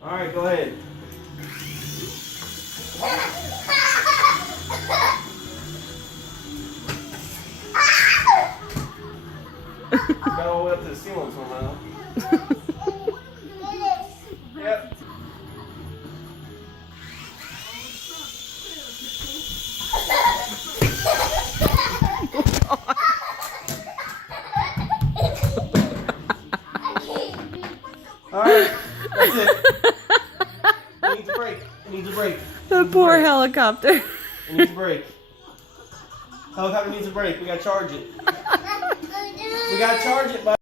All right, go ahead. Got all the way up to the ceiling somehow. Yep. All right, that's it. It needs a break. It needs a break. The poor helicopter. It needs a break. Helicopter needs a break. We gotta charge it. We gotta charge it, bud.